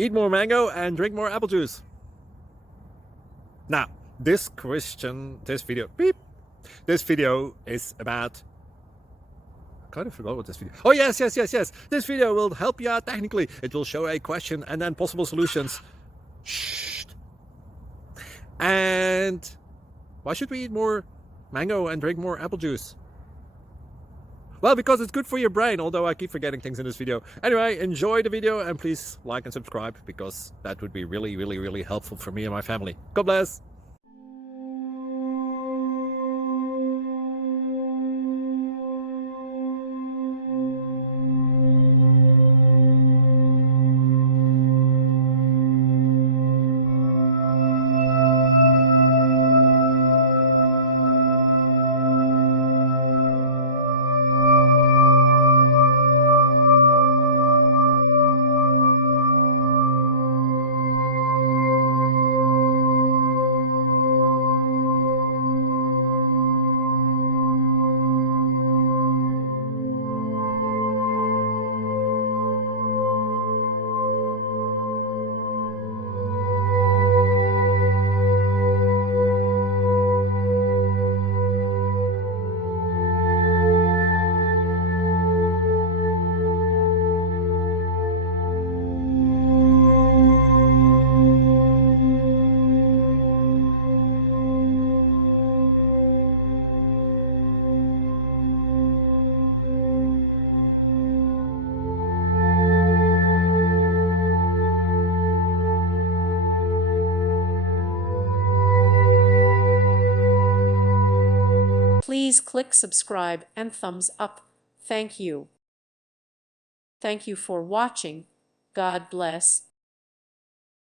Eat more mango and drink more apple juice. Now, this video is about, I kind of forgot what this video. Oh, yes. This video will help you out technically. It will show a question and then possible solutions. Shh. And why should we eat more mango and drink more apple juice? Well, because it's good for your brain, although I keep forgetting things in this video. Anyway, enjoy the video and please like and subscribe, because that would be really helpful for me and my family. God bless! Please click subscribe and thumbs up. Thank you. Thank you for watching. God bless.